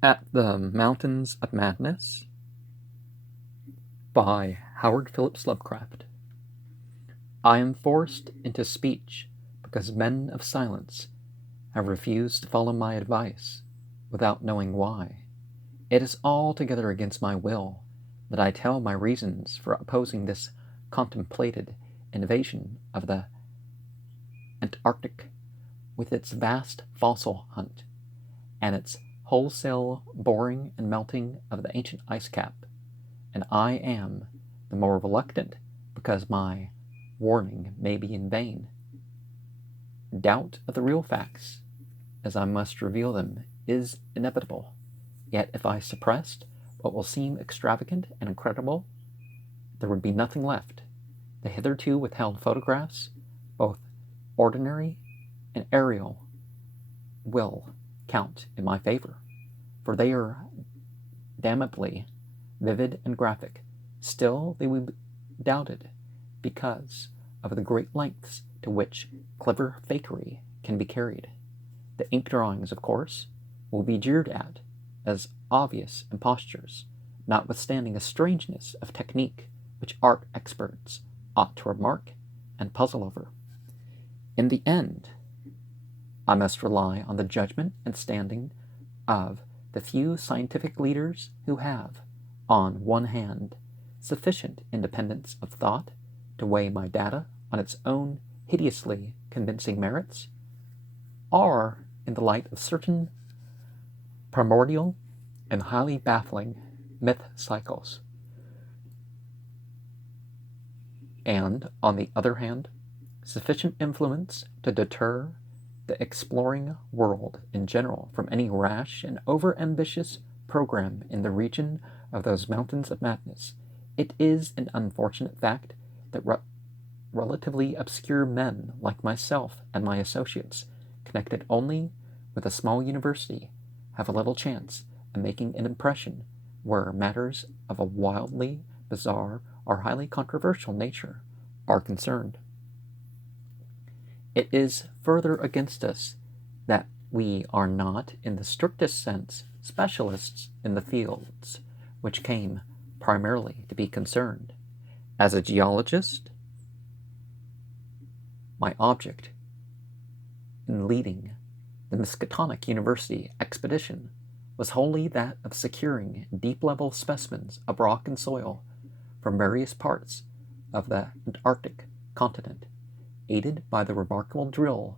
At the Mountains of Madness by Howard Phillips Lovecraft. I am forced into speech because men of silence have refused to follow my advice without knowing why. It is altogether against my will that I tell my reasons for opposing this contemplated invasion of the Antarctic with its vast fossil hunt and its wholesale boring and melting of the ancient ice cap, and I am the more reluctant because my warning may be in vain. Doubt of the real facts, as I must reveal them, is inevitable. Yet if I suppressed what will seem extravagant and incredible, there would be nothing left. The hitherto withheld photographs, both ordinary and aerial, will count in my favor, for they are damnably vivid and graphic. Still they will be doubted because of the great lengths to which clever fakery can be carried. The ink drawings, of course, will be jeered at as obvious impostures, notwithstanding a strangeness of technique which art experts ought to remark and puzzle over. In the end, I must rely on the judgment and standing of the few scientific leaders who have, on one hand, sufficient independence of thought to weigh my data on its own hideously convincing merits, or in the light of certain primordial and highly baffling myth cycles, and, on the other hand, sufficient influence to deter the exploring world in general from any rash and over-ambitious program in the region of those mountains of madness. It is an unfortunate fact that relatively obscure men like myself and my associates, connected only with a small university, have a little chance of making an impression where matters of a wildly bizarre or highly controversial nature are concerned. It is further against us that we are not, in the strictest sense, specialists in the fields which came primarily to be concerned. As a geologist, my object in leading the Miskatonic University expedition was wholly that of securing deep-level specimens of rock and soil from various parts of the Antarctic continent, aided by the remarkable drill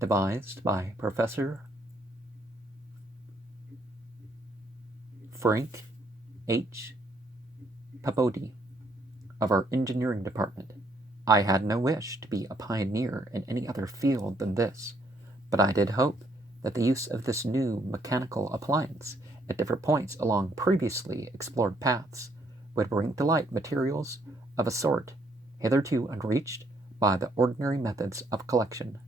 devised by Professor Frank H. Pabodie of our engineering department. I had no wish to be a pioneer in any other field than this, but I did hope that the use of this new mechanical appliance at different points along previously explored paths would bring to light materials of a sort hitherto unreached by the ordinary methods of collection.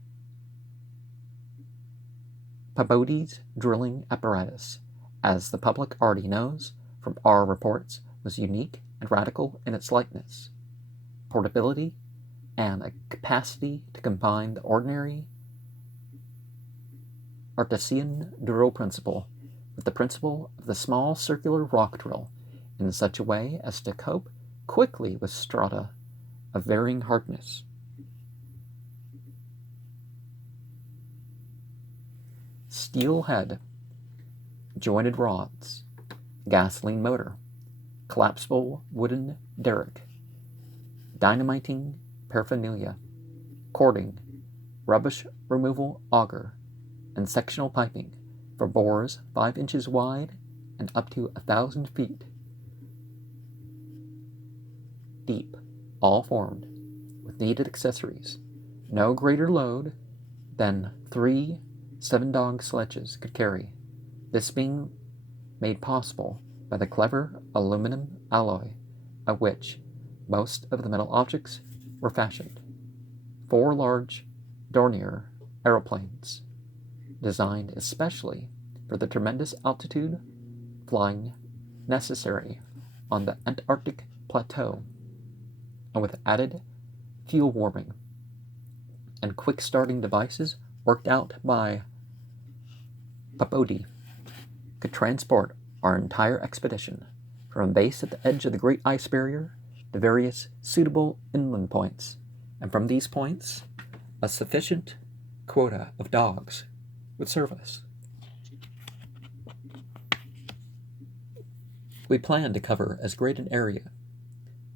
Pabodie's drilling apparatus, as the public already knows from our reports, was unique and radical in its lightness, portability, and a capacity to combine the ordinary artesian drill principle with the principle of the small circular rock drill in such a way as to cope quickly with strata of varying hardness. Steel head, jointed rods, gasoline motor, collapsible wooden derrick, dynamiting paraphernalia, cording, rubbish removal auger, and sectional piping for bores 5 inches wide and up to 1,000 feet deep, all formed with needed accessories. No greater load than 3 7-dog sledges could carry, this being made possible by the clever aluminum alloy of which most of the metal objects were fashioned. 4 large Dornier aeroplanes, designed especially for the tremendous altitude flying necessary on the Antarctic plateau, and with added fuel warming and quick-starting devices worked out by Pabodie, could transport our entire expedition from a base at the edge of the Great Ice Barrier to various suitable inland points, and from these points a sufficient quota of dogs would serve us. We planned to cover as great an area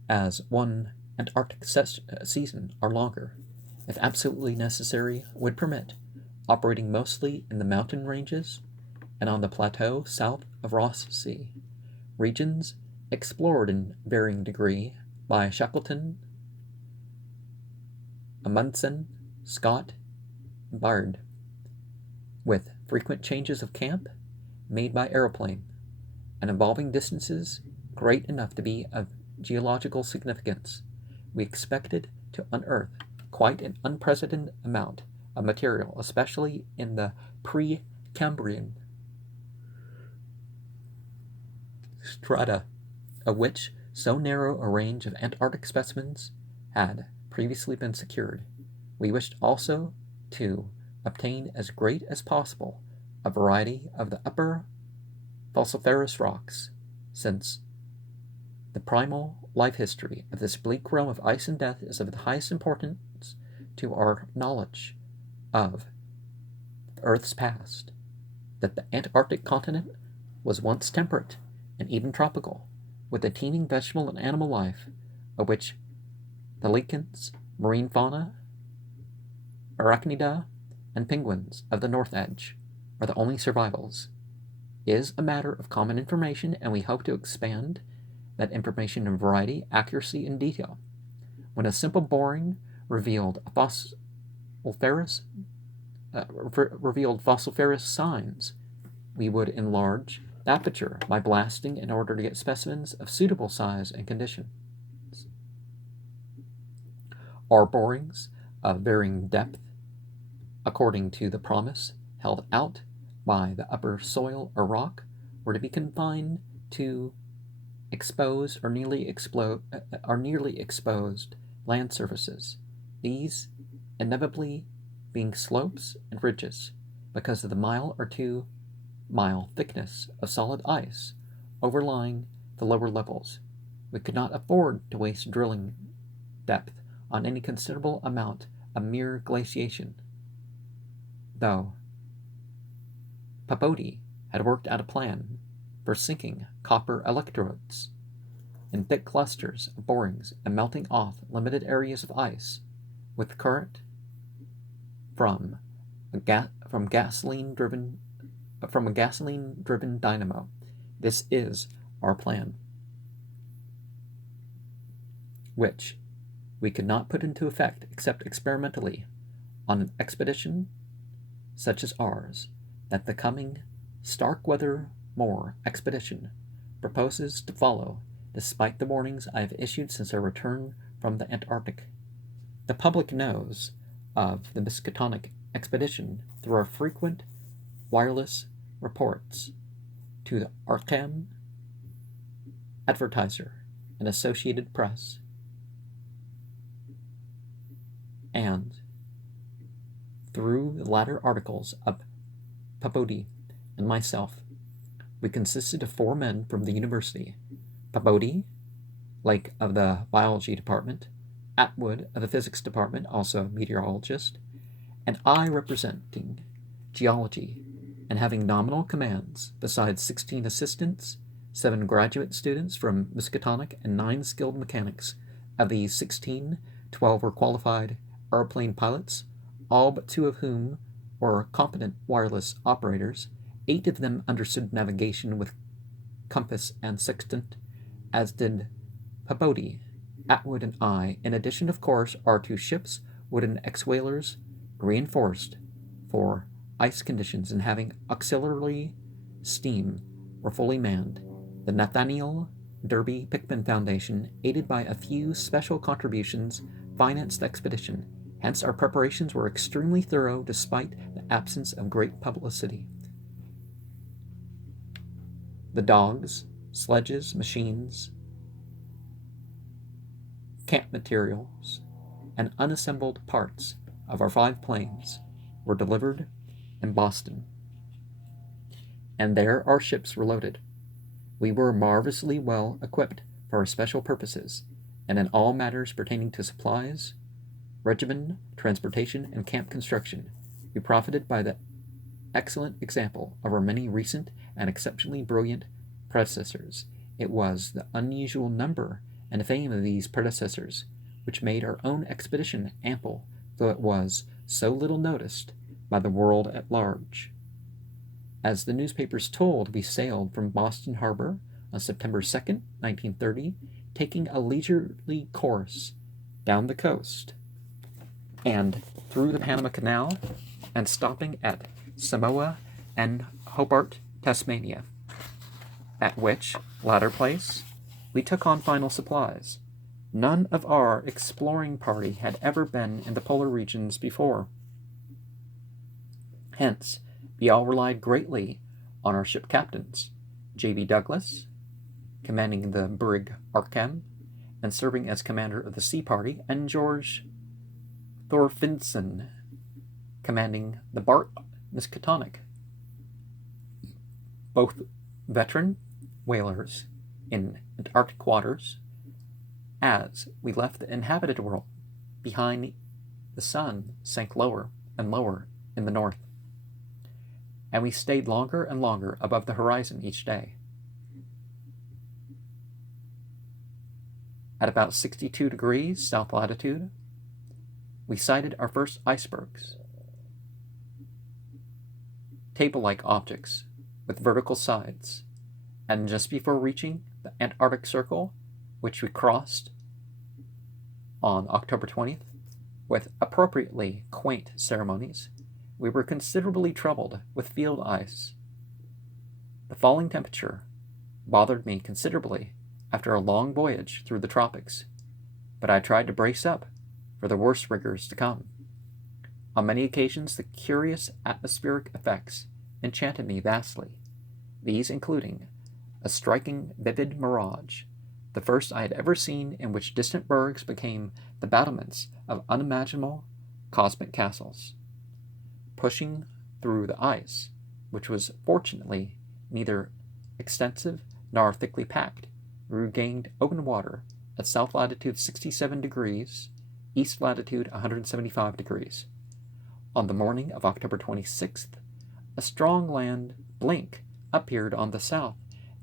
as one Antarctic season or longer, if absolutely necessary would permit, operating mostly in the mountain ranges and on the plateau south of Ross Sea, regions explored in varying degree by Shackleton, Amundsen, Scott, and Byrd, with frequent changes of camp made by aeroplane, and involving distances great enough to be of geological significance. We expected to unearth quite an unprecedented amount of material, especially in the pre-Cambrian strata, of which so narrow a range of Antarctic specimens had previously been secured. We wished also to obtain as great as possible a variety of the upper fossiliferous rocks, since the primal life history of this bleak realm of ice and death is of the highest importance to our knowledge of the Earth's past, that the Antarctic continent was once temperate and even tropical, with a teeming vegetable and animal life, of which the lichens, marine fauna, arachnida, and penguins of the north edge are the only survivals, is a matter of common information, and we hope to expand that information in variety, accuracy, and detail. When a simple boring revealed fossiliferous signs, we would enlarge the aperture by blasting in order to get specimens of suitable size and conditions. Our borings of varying depth, according to the promise held out by the upper soil or rock, were to be confined to exposed or nearly exposed land surfaces, these inevitably being slopes and ridges, because of the mile or 2 mile thickness of solid ice overlying the lower levels. We could not afford to waste drilling depth on any considerable amount of mere glaciation, though Pabodie had worked out a plan for sinking copper electrodes in thick clusters of borings and melting off limited areas of ice with current from a gasoline-driven dynamo. This is our plan, which we could not put into effect except experimentally on an expedition such as ours, that the coming Starkweather Moore expedition proposes to follow, despite the warnings I have issued since our return from the Antarctic. The public knows of the Miskatonic expedition through our frequent wireless reports to the Arkham Advertiser and Associated Press, and through the latter articles of Pabodie and myself. We consisted of 4 men from the university: Pabodie, Lake of the biology department, Atwood of the physics department, also a meteorologist, and I representing geology, and having nominal commands, besides 16 assistants, 7 graduate students from Miskatonic, and 9 skilled mechanics. Of these 16, 12 were qualified airplane pilots, all but 2 of whom were competent wireless operators. 8 of them understood navigation with compass and sextant, as did Pabodie, Atwood, and I. In addition, of course, our 2 ships, wooden ex-whalers, reinforced for ice conditions and having auxiliary steam, were fully manned. The Nathaniel Derby Pickman Foundation, aided by a few special contributions, financed the expedition. Hence, our preparations were extremely thorough despite the absence of great publicity. The dogs, sledges, machines, camp materials, and unassembled parts of our 5 planes were delivered in Boston. and there our ships were loaded. We were marvelously well equipped for our special purposes, and in all matters pertaining to supplies, regimen, transportation, and camp construction, we profited by the excellent example of our many recent and exceptionally brilliant predecessors. It was the unusual number and fame of these predecessors which made our own expedition ample, though it was so little noticed by the world at large. As the newspapers told, we sailed from Boston Harbor on September 2nd, 1930, taking a leisurely course down the coast and through the Panama Canal, and stopping at Samoa and Hobart, Tasmania, at which latter place we took on final supplies. None of our exploring party had ever been in the polar regions before. Hence, we all relied greatly on our ship captains, J.B. Douglas, commanding the brig Arkham and serving as commander of the sea party, and George Thorfinson, commanding the bark Miskatonic, both veteran whalers in Antarctic waters. As we left the inhabited world behind, the sun sank lower and lower in the north, and we stayed longer and longer above the horizon each day. At about 62 degrees south latitude, we sighted our first icebergs, table-like objects with vertical sides, and just before reaching the Antarctic Circle, which we crossed on October 20th, with appropriately quaint ceremonies, we were considerably troubled with field ice. The falling temperature bothered me considerably after a long voyage through the tropics, but I tried to brace up for the worst rigors to come. On many occasions the curious atmospheric effects enchanted me vastly, these including a striking vivid mirage, the first I had ever seen, in which distant bergs became the battlements of unimaginable cosmic castles. Pushing through the ice, which was fortunately neither extensive nor thickly packed, we regained open water at south latitude 67 degrees, east latitude 175 degrees. On the morning of October 26th, a strong land blink appeared on the south,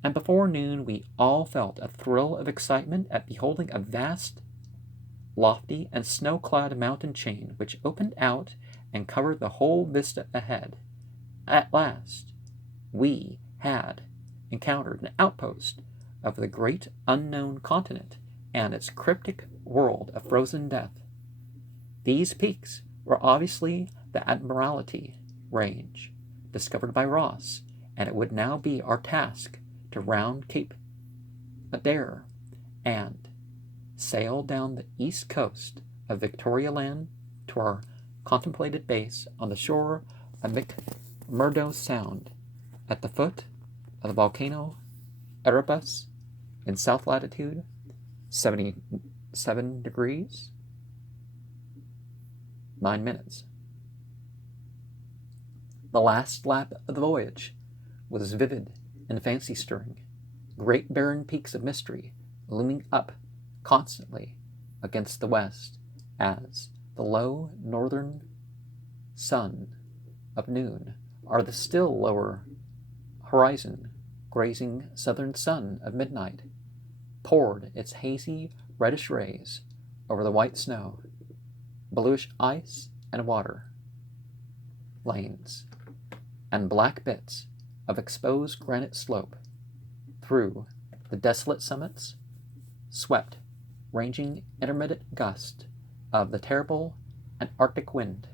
and before noon we all felt a thrill of excitement at beholding a vast, lofty, and snow-clad mountain chain which opened out and covered the whole vista ahead. At last, we had encountered an outpost of the great unknown continent and its cryptic world of frozen death. These peaks were obviously the Admiralty Range, discovered by Ross, and it would now be our task to round Cape Adare and sail down the east coast of Victoria Land to our contemplated base on the shore of McMurdo Sound, at the foot of the volcano Erebus in south latitude 77 degrees 9 minutes. The last lap of the voyage was vivid and fancy-stirring, great barren peaks of mystery looming up constantly against the west as the low northern sun of noon, or the still lower horizon grazing southern sun of midnight, poured its hazy reddish rays over the white snow, bluish ice and water lanes, and black bits of exposed granite slope. Through the desolate summits swept ranging intermittent gusts of the terrible Antarctic wind,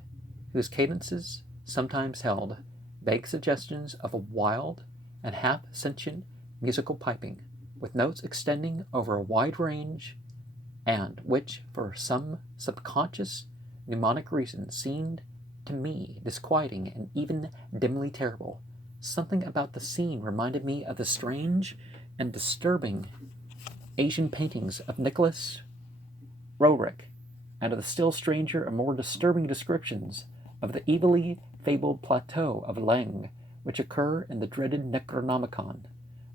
whose cadences sometimes held vague suggestions of a wild and half-sentient musical piping, with notes extending over a wide range, and which, for some subconscious mnemonic reason, seemed to me disquieting and even dimly terrible. Something about the scene reminded me of the strange and disturbing Asian paintings of Nicholas Roerich, and of the still stranger and more disturbing descriptions of the evilly fabled plateau of Leng, which occur in the dreaded Necronomicon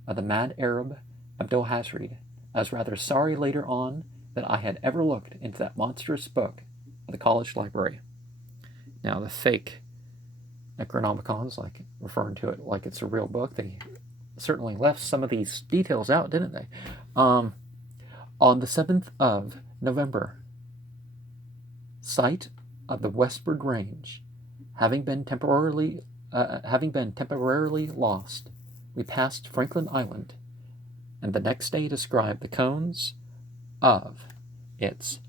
of the mad Arab Abdulhazred. I was rather sorry later on that I had ever looked into that monstrous book of the college library. Now, the fake Necronomicons, like referring to it like it's a real book, they certainly left some of these details out, didn't they? On the 7th of November, site of the westward range, having been temporarily lost, we passed Franklin Island, and the next day described the cones of its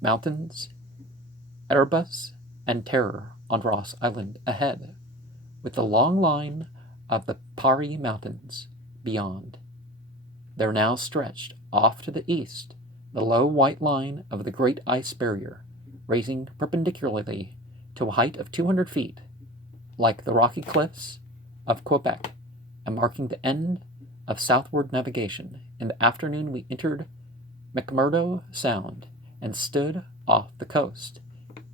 mountains, Erebus and Terror on Ross Island ahead, with the long line of the Pari Mountains beyond. There now stretched off to the east the low white line of the great ice barrier, raising perpendicularly to a height of 200 feet, like the rocky cliffs of Quebec, and marking the end of southward navigation. In the afternoon we entered McMurdo Sound and stood off the coast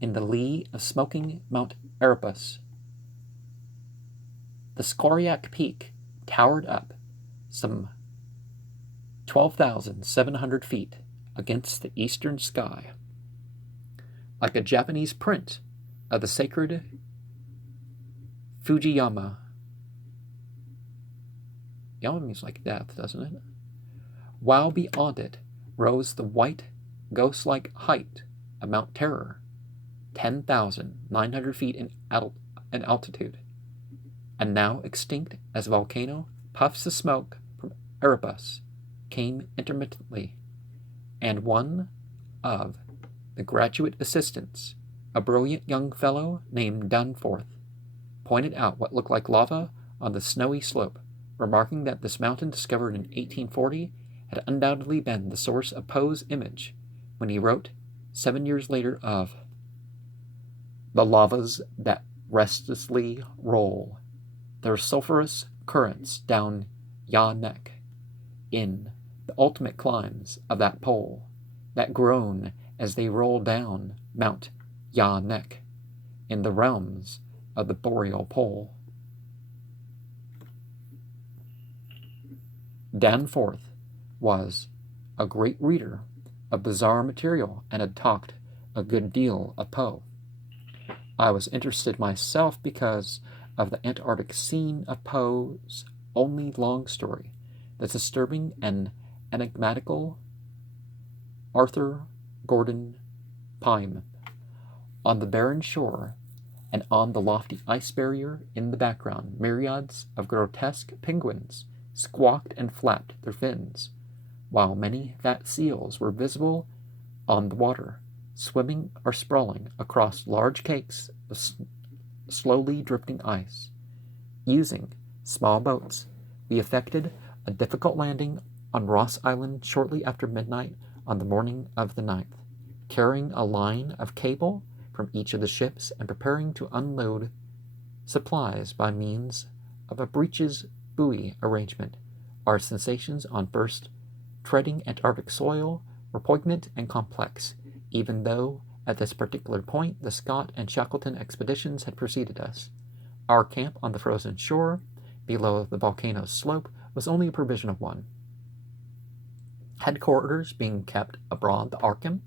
in the lee of smoking Mount Erebus. The Scoriac Peak towered up some 12,700 feet against the eastern sky, like a Japanese print of the sacred Fujiyama. Yama means like death, doesn't it? While beyond it rose the white, ghost-like height of Mount Terror, 10,900 feet in altitude, and now extinct as volcano, puffs of smoke from Erebus came intermittently, and one of the graduate assistants, a brilliant young fellow named Danforth, pointed out what looked like lava on the snowy slope, remarking that this mountain, discovered in 1840, had undoubtedly been the source of Poe's image when he wrote 7 years later of the lavas that restlessly roll their sulphurous currents down Ya Neck, in the ultimate climes of that pole, that groan as they roll down Mount Ya Neck, in the realms of the boreal pole. Danforth was a great reader of bizarre material and had talked a good deal of Poe. I was interested myself because of the Antarctic scene of Poe's only long story, the disturbing and enigmatical Arthur Gordon Pym. On the barren shore and on the lofty ice barrier in the background, myriads of grotesque penguins squawked and flapped their fins, while many fat seals were visible on the water, swimming or sprawling across large cakes of slowly drifting ice. Using small boats, we effected a difficult landing on Ross Island shortly after midnight on the morning of the 9th, carrying a line of cable from each of the ships and preparing to unload supplies by means of a breeches buoy arrangement. Our sensations on first treading Antarctic soil were poignant and complex, even though at this particular point the Scott and Shackleton expeditions had preceded us. Our camp on the frozen shore, below the volcano's slope, was only a provision of one. Headquarters being kept abroad the Arkham,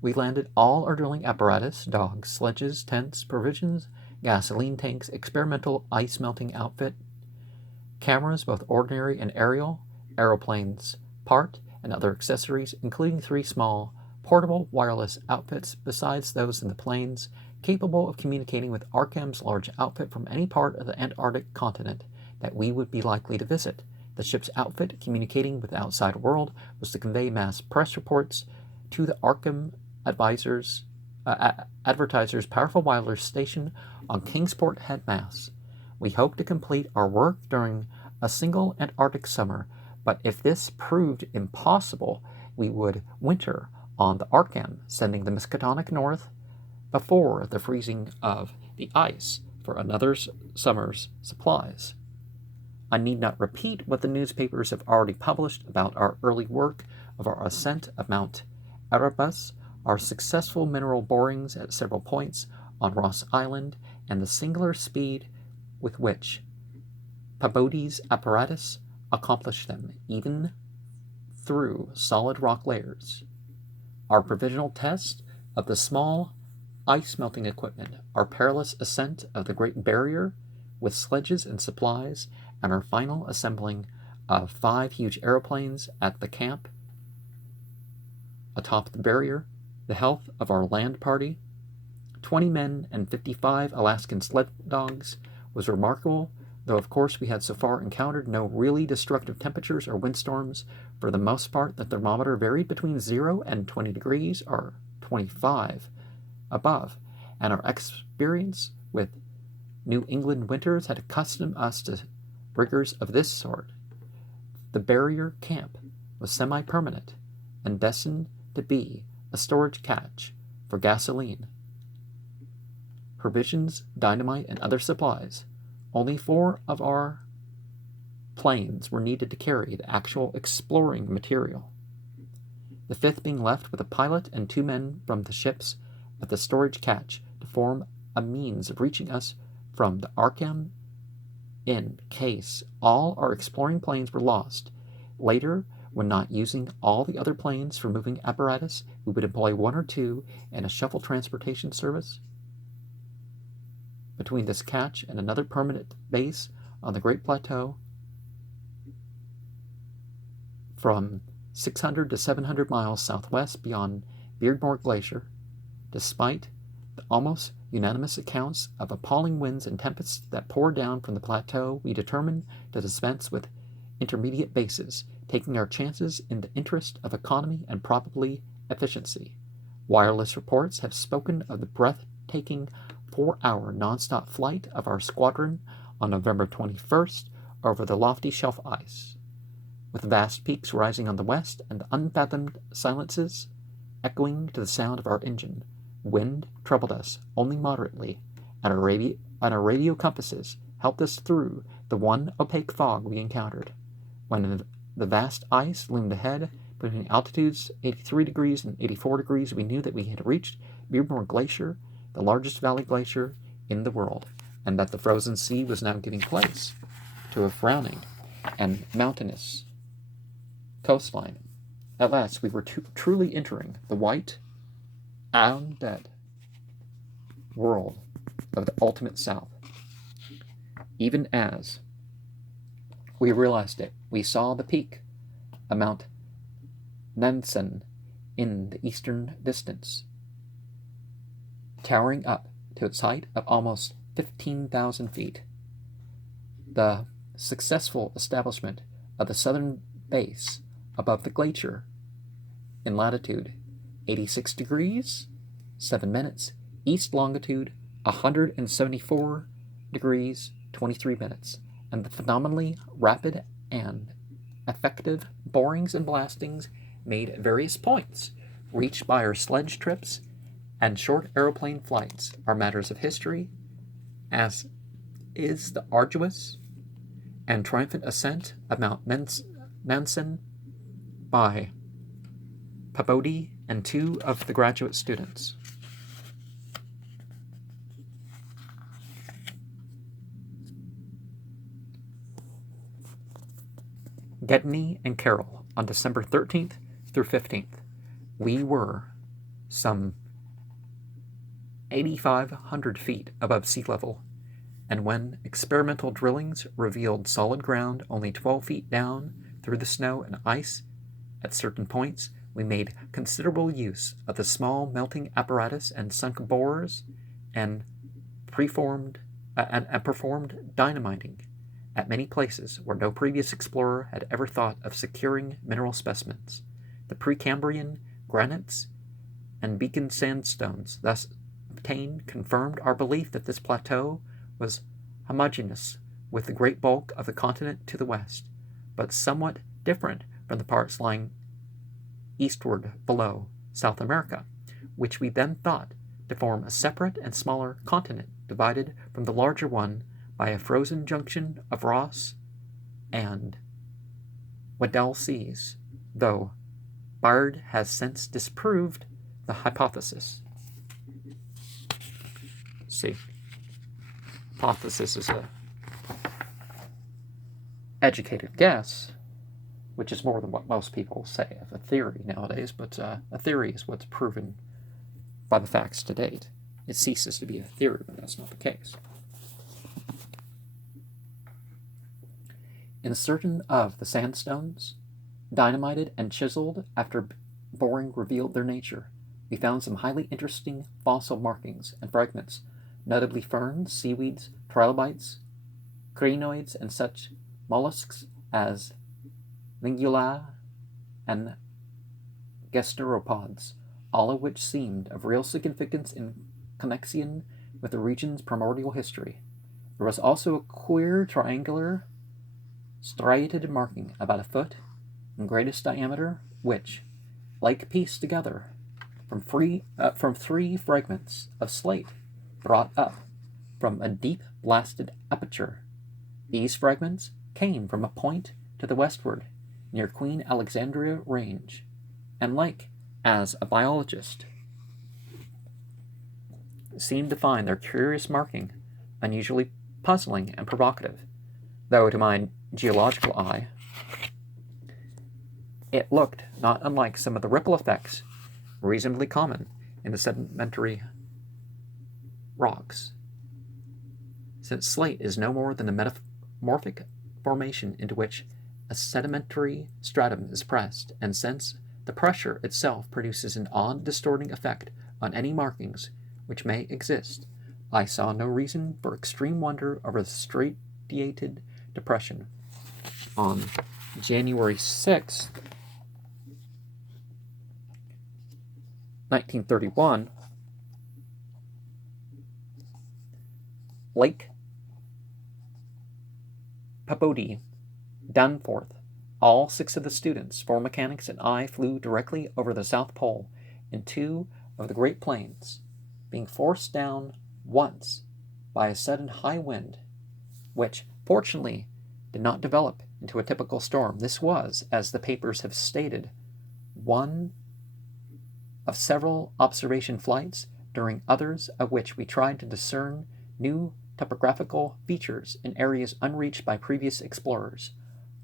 we landed all our drilling apparatus, dogs, sledges, tents, provisions, gasoline tanks, experimental ice-melting outfit, cameras, both ordinary and aerial, aeroplanes, part, and other accessories, including 3 small, portable wireless outfits besides those in the planes, capable of communicating with Arkham's large outfit from any part of the Antarctic continent that we would be likely to visit. The ship's outfit, communicating with the outside world, was to convey mass press reports to the Arkham advertiser's powerful wireless station on Kingsport Head, Mass. We hoped to complete our work during a single Antarctic summer, but if this proved impossible, we would winter on the Arkham, sending the Miskatonic north before the freezing of the ice for another summer's supplies. I need not repeat what the newspapers have already published about our early work of our ascent of Mount Erebus, our successful mineral borings at several points on Ross Island, and the singular speed with which Peabody's apparatus accomplished them, even through solid rock layers. Our provisional test of the small ice-melting equipment, our perilous ascent of the Great Barrier with sledges and supplies, and our final assembling of 5 huge aeroplanes at the camp atop the barrier, the health of our land party, 20 men and 55 Alaskan sled dogs, was remarkable, though of course we had so far encountered no really destructive temperatures or windstorms. For the most part, the thermometer varied between 0 and 20 degrees, or 25 above, and our experience with New England winters had accustomed us to rigors of this sort. The barrier camp was semi-permanent and destined to be a storage cache for gasoline, provisions, dynamite, and other supplies. Only 4 of our planes were needed to carry the actual exploring material, the 5th being left with a pilot and 2 men from the ships at the storage cache to form a means of reaching us from the Arkham in case all our exploring planes were lost. Later, when not using all the other planes for moving apparatus, we would employ 1 or 2 in a shuffle transportation service between this cache and another permanent base on the Great Plateau from 600 to 700 miles southwest beyond Beardmore Glacier. Despite the almost unanimous accounts of appalling winds and tempests that poured down from the plateau, we determined to dispense with intermediate bases, taking our chances in the interest of economy and probably efficiency. Wireless reports have spoken of the breathtaking 4-hour nonstop flight of our squadron on November 21st over the lofty shelf ice, with vast peaks rising on the west and the unfathomed silences echoing to the sound of our engine. Wind troubled us only moderately, and our radio compasses helped us through the one opaque fog we encountered. When the vast ice loomed ahead between altitudes 83 degrees and 84 degrees, we knew that we had reached Beardmore Glacier, the largest valley glacier in the world, and that the frozen sea was now giving place to a frowning and mountainous coastline. At last, we were truly entering the white, undead world of the ultimate South. Even as we realized it, we saw the peak of Mount Nansen in the eastern distance, towering up to its height of almost 15,000 feet. The successful establishment of the southern base above the glacier in latitude 86 degrees, 7 minutes, east longitude 174 degrees, 23 minutes, and the phenomenally rapid and effective borings and blastings made at various points, reached by our sledge trips and short aeroplane flights, are matters of history, as is the arduous and triumphant ascent of Mount Nansen by Peabody and 2 of the graduate students. Gedney and Carroll on December 13th through 15th. We were some 8,500 feet above sea level, and when experimental drillings revealed solid ground only 12 feet down through the snow and ice at certain points, we made considerable use of the small melting apparatus and sunk borers and performed dynamiting at many places where no previous explorer had ever thought of securing mineral specimens. The Precambrian granites and beacon sandstones thus obtained confirmed our belief that this plateau was homogeneous with the great bulk of the continent to the west, but somewhat different from the parts lying eastward below South America, which we then thought to form a separate and smaller continent divided from the larger one by a frozen junction of Ross and Weddell Seas, though Byrd has since disproved the hypothesis. See, hypothesis is a educated guess, which is more than what most people say of a theory nowadays, but a theory is what's proven by the facts to date. It ceases to be a theory when that's not the case. In certain of the sandstones, dynamited and chiseled after boring revealed their nature, we found some highly interesting fossil markings and fragments, notably ferns, seaweeds, trilobites, crinoids, and such mollusks as lingula and gasteropods, all of which seemed of real significance in connection with the region's primordial history. There was also a queer triangular striated marking about a foot in greatest diameter, which, like pieced together from three fragments of slate brought up from a deep blasted aperture. These fragments came from a point to the westward near Queen Alexandria Range, and like as a biologist seemed to find their curious marking unusually puzzling and provocative, though to my geological eye it looked not unlike some of the ripple effects reasonably common in the sedimentary rocks, since slate is no more than a metamorphic formation into which a sedimentary stratum is pressed, and since the pressure itself produces an odd distorting effect on any markings which may exist, I saw no reason for extreme wonder over the striated depression. On January 6th, 1931, Lake Pabodie, Danforth, all 6 of the students, 4 mechanics, and I flew directly over the South Pole in 2 of the Great Plains, being forced down once by a sudden high wind, which fortunately did not develop into a typical storm. This was, as the papers have stated, one of several observation flights, during others of which we tried to discern new topographical features in areas unreached by previous explorers.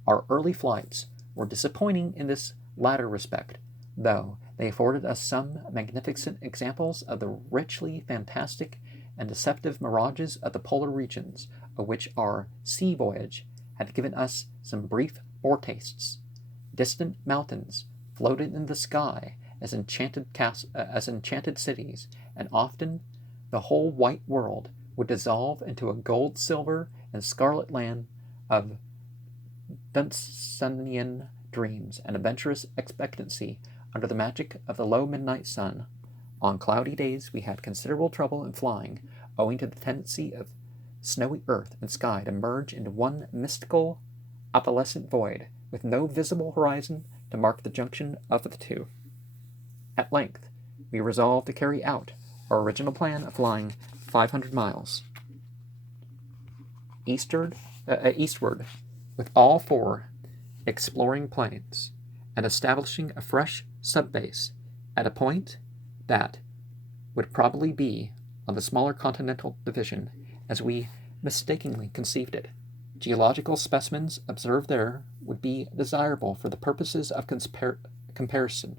Our early flights were disappointing in this latter respect, though they afforded us some magnificent examples of the richly fantastic and deceptive mirages of the polar regions, of which our sea voyage had given us some brief foretastes. Distant mountains floated in the sky as enchanted cities, and often the whole white world would dissolve into a gold, silver, and scarlet land of Dunsanian dreams and adventurous expectancy under the magic of the low midnight sun. On cloudy days we had considerable trouble in flying, owing to the tendency of snowy earth and sky to merge into one mystical opalescent void, with no visible horizon to mark the junction of the two. At length, we resolved to carry out our original plan of flying 500 miles eastward with all 4 exploring planes, and establishing a fresh subbase at a point that would probably be on the smaller continental division, as we mistakenly conceived it. Geological specimens observed there would be desirable for the purposes of comparison.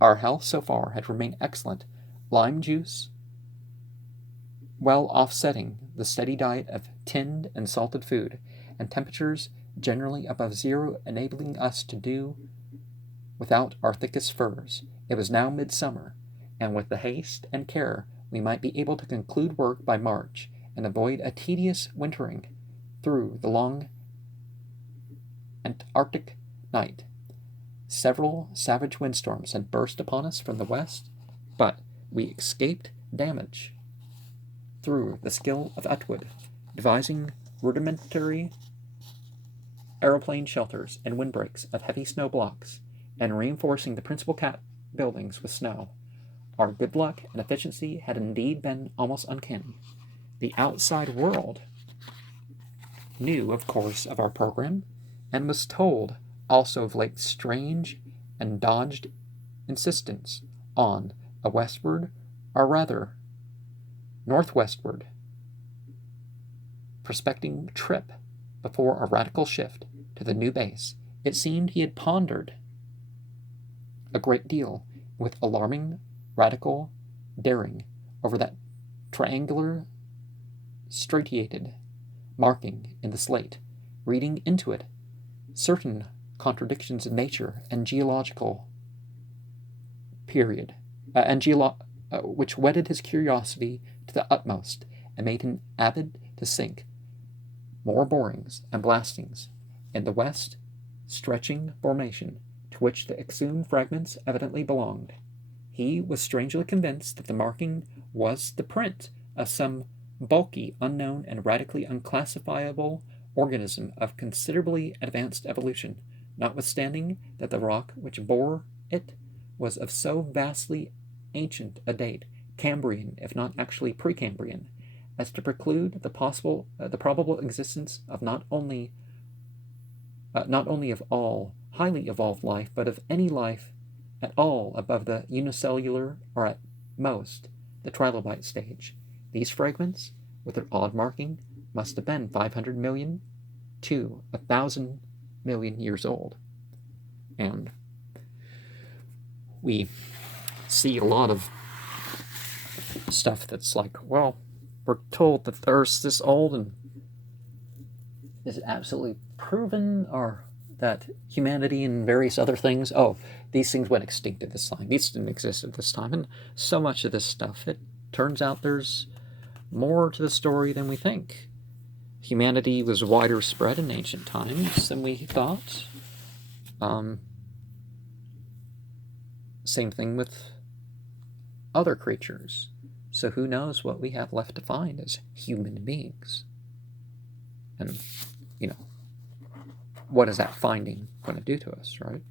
Our health so far had remained excellent, lime juice well offsetting the steady diet of tinned and salted food, and temperatures generally above 0 enabling us to do without our thickest furs. It was now midsummer, and with the haste and care we might be able to conclude work by March, and avoid a tedious wintering through the long Antarctic night. Several savage windstorms had burst upon us from the west, but we escaped damage through the skill of Atwood, devising rudimentary aeroplane shelters and windbreaks of heavy snow blocks, and reinforcing the principal buildings with snow. Our good luck and efficiency had indeed been almost uncanny. The outside world knew, of course, of our program, and was told also of Lake's strange and dogged insistence on a westward, or rather northwestward, prospecting trip before a radical shift. to the new base, it seemed he had pondered a great deal, with alarming, radical daring, over that triangular, stratiated marking in the slate, reading into it certain contradictions in nature and geological period, which whetted his curiosity to the utmost and made him avid to sink more borings and blastings in the west stretching formation to which the exhumed fragments evidently belonged. He was strangely convinced that the marking was the print of some bulky, unknown, and radically unclassifiable organism of considerably advanced evolution, notwithstanding that the rock which bore it was of so vastly ancient a date, Cambrian, if not actually Precambrian, as to preclude the probable existence of not only of all highly evolved life, but of any life at all above the unicellular, or at most the trilobite stage. These fragments, with their odd marking, must have been 500 million to 1,000 million years old. And we see a lot of stuff that's like, well, we're told that the Earth's this old, and is it absolutely proven, or that humanity and various other things, these things went extinct at this time, these didn't exist at this time, and so much of this stuff, it turns out there's more to the story than we think. Humanity was wider spread in ancient times than we thought. Same thing with other creatures. So who knows what we have left to find as human beings? And, what is that finding going to do to us, right?